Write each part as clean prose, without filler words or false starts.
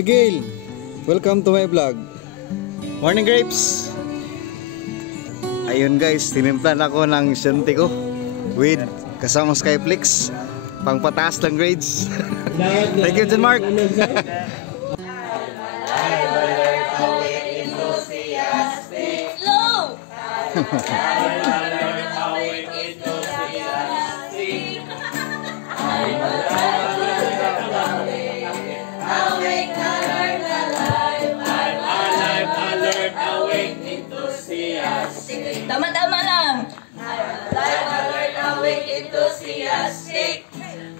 Abigail, welcome to my vlog. Morning grapes. Ayun guys, tinimplan ako ng shanty ko with kasama Skyflix. Pangpataas ng grades. Thank you, John Mark. Tama-tama lang. I'm alive, alert, awake, enthusiastic.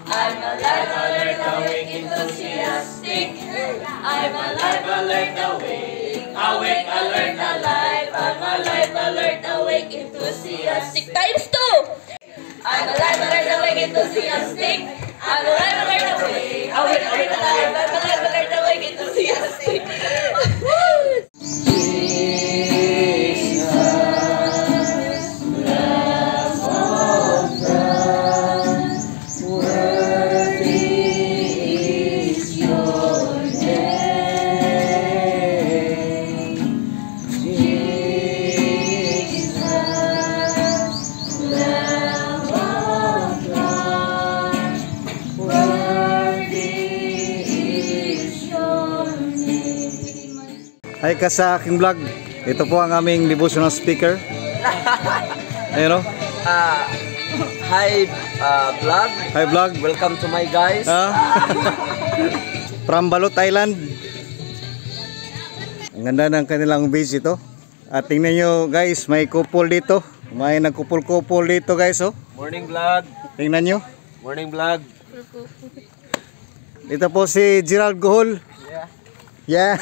I'm alive, alert, awake, enthusiastic. I'm alive, alert, awake, awake, alert, alive. I'm alive, alert, awake, enthusiastic. Times 2. I'm alive, alert, awake, enthusiastic. I'm alive, alert, awake, awake, alert, alive. I'm alive, alert, awake, enthusiastic. Hi ka sa aking vlog. Ito po ang aming devotional speaker. Ayun o. Hi vlog. Hi vlog. Welcome to my guys. From Balot Island. Ang ganda ng kanilang beach ito. At tingnan nyo guys, may couple dito. May nagkupul-kupul dito guys oh. Morning vlog. Tingnan nyo. Morning vlog. Ito po si Gerald Gohol. Yeah.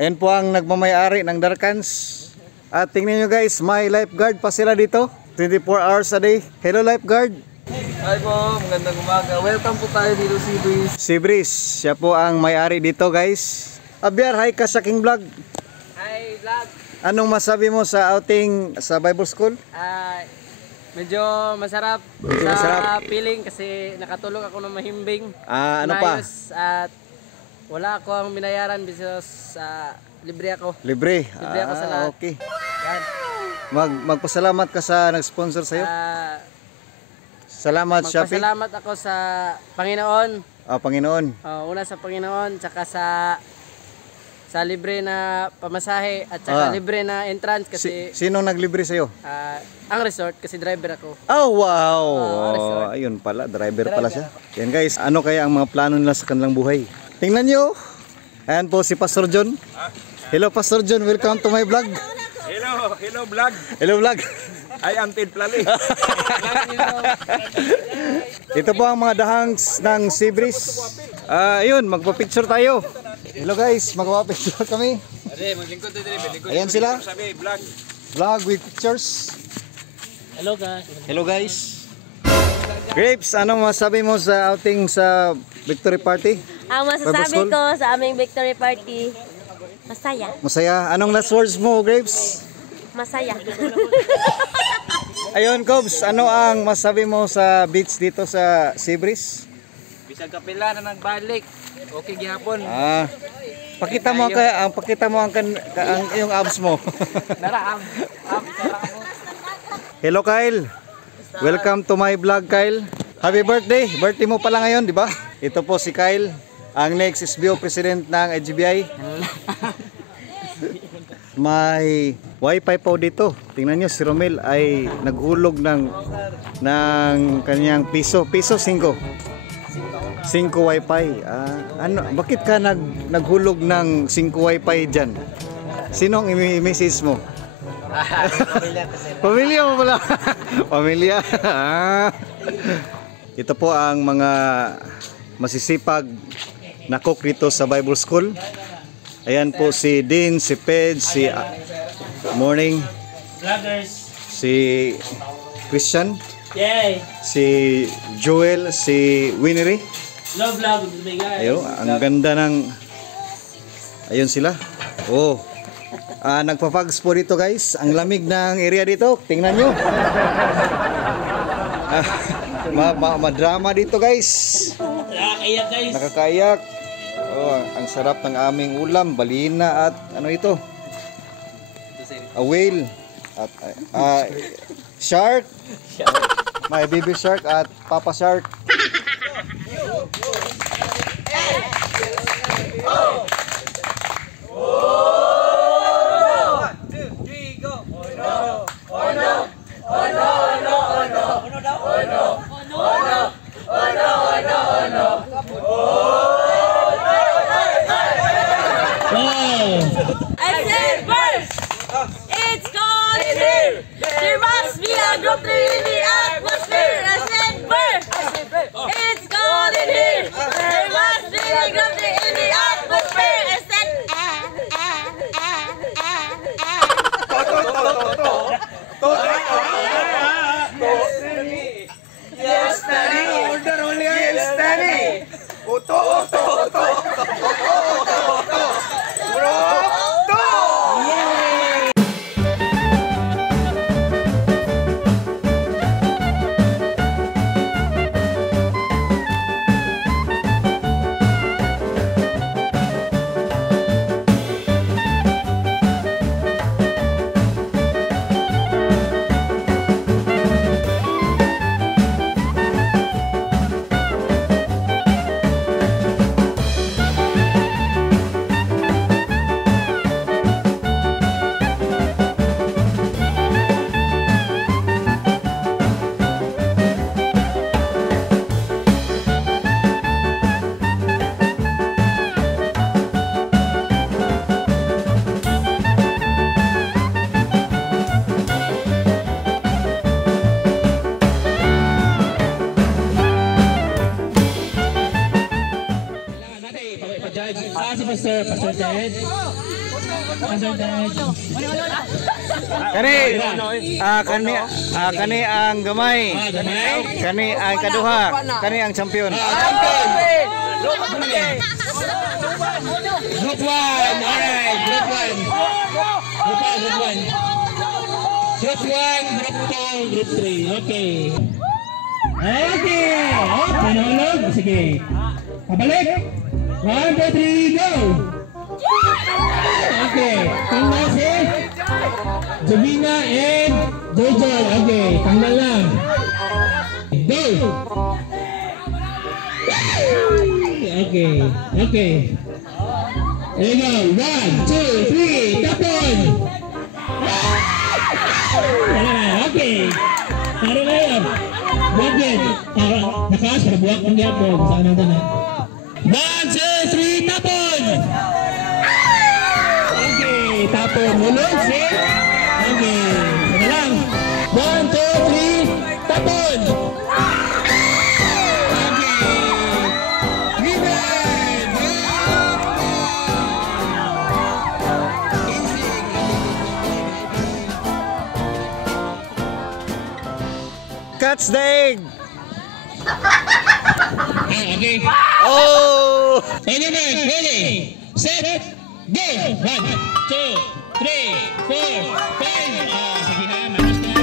Ayan po ang nagmamayari ng Darkans. At tingnan nyo guys, may lifeguard pa sila dito. 24 hours a day. Hello lifeguard. Hi po, magandang umaga. Welcome po tayo dito si Breeze. Si Breeze, siya po ang may-ari dito guys. Abiar, hi ka sa King Vlog. Hi vlog. Anong masabi mo sa outing sa Bible School? Medyo masarap Medyo sa masarap. feeling kasi nakatulog ako ng mahimbing. Ano pa? Maayos at wala ako ang binayaran because libre ako. Libre. Libre ako sa lahat. Okay. Yan. Magpasalamat ka sa nag-sponsor sa'yo. Salamat Shopee. Magpasalamat ako sa Panginoon. Panginoon. Una sa Panginoon, tsaka sa libre na pamasahe at saka libre na entrance kasi Sino naglibre sa'yo? ang resort kasi driver ako. Oh wow! Resort. Ayun pala, driver pala siya. Yan guys, ano kaya ang mga plano nila sa kanilang buhay? Tingnan nyo. Ayan po si Pastor John. Hello Pastor John, welcome to my vlog. Hello vlog. Hello vlog. I am Ted Plali. Ito po ang mga dahangs ng Sea Breeze. Ayun, magpa-picture tayo. Hello guys, magpa-picture kami. Ayan sila. Sabi vlog. Vlog with pictures. Hello guys. Hello guys. Grapes, anong masabi mo sa outing sa Victory Party? Ang masasabi ko sa aming victory party, masaya. Masaya. Anong last words mo, Grapes? Masaya. Ayun, Cobs, ano ang masabi mo sa beach dito sa Sea Breeze? Bisag kapila na nagbalik. Okay gyapon. Pakita mo ang iyong abs mo. Naraam. Hello Kyle. Welcome to my vlog, Kyle. Happy birthday. Birthday mo pala ngayon, di ba? Ito po si Kyle, ang next SBO president ng IGBI. May wifi po dito. Tingnan nyo, si Romel ay naghulog ng kanyang piso 5 wifi. Bakit ka naghulog ng 5 wifi dyan? Sino ang i-message mo? Pamilya mo pala. Pamilya. Ito po ang mga masisipag na cook dito sa Bible School. Ayan po si Dean, si Ped, si Morning, si Christian, si Joel, si Winnery. Ayun, ang ganda ng... Ayun sila. Oh. Nagpa-fags po dito guys. Ang lamig ng area dito. Tingnan nyo. Madrama dito guys. Nakakayak guys. Nakakayak. Oh, ang sarap ng aming ulam, balina at ano ito? A whale at shark. May baby shark at papa shark. I said first, it's cold in here. There must be a group in the atmosphere. I said first, it's cold in here. There must be a group in the atmosphere. I said Pastor Ted. Pastor Ted. Kani ang gamay. Kani ang kaduha. Kani ang champion. Group 1. Alright, group 1. Group 1, group 2, group 3. Okay. Okay. Oh, panulog. Sige. Pabalik. 1, 2, 3, go! Okay, tingnan si Jovina and Jojo. Okay, tanggal lang. Go! Okay, okay. There you go. 1, 2, 3, tapon! Okay. Taro kayo. Bakit? Nakas, buwak ng yapon. Saan natin na? 1, 2, 3, tapon! Okay, tapon. Mulog, see? Okay, sana lang. 1, 2, 3, tapon! Okay. Winner! Catch the egg! Okay. Oh! Okay, ready, set, go! 1, 2, 3, 4, 5. Sige na, manas na.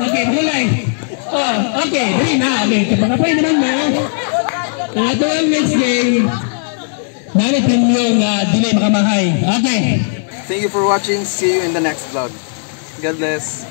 Okay, mulai. Oh, okay, dali na. Okay, kapag naman mo, ang atong next game, nalit yung dili makamahay. Okay. Thank you for watching. See you in the next vlog. God bless.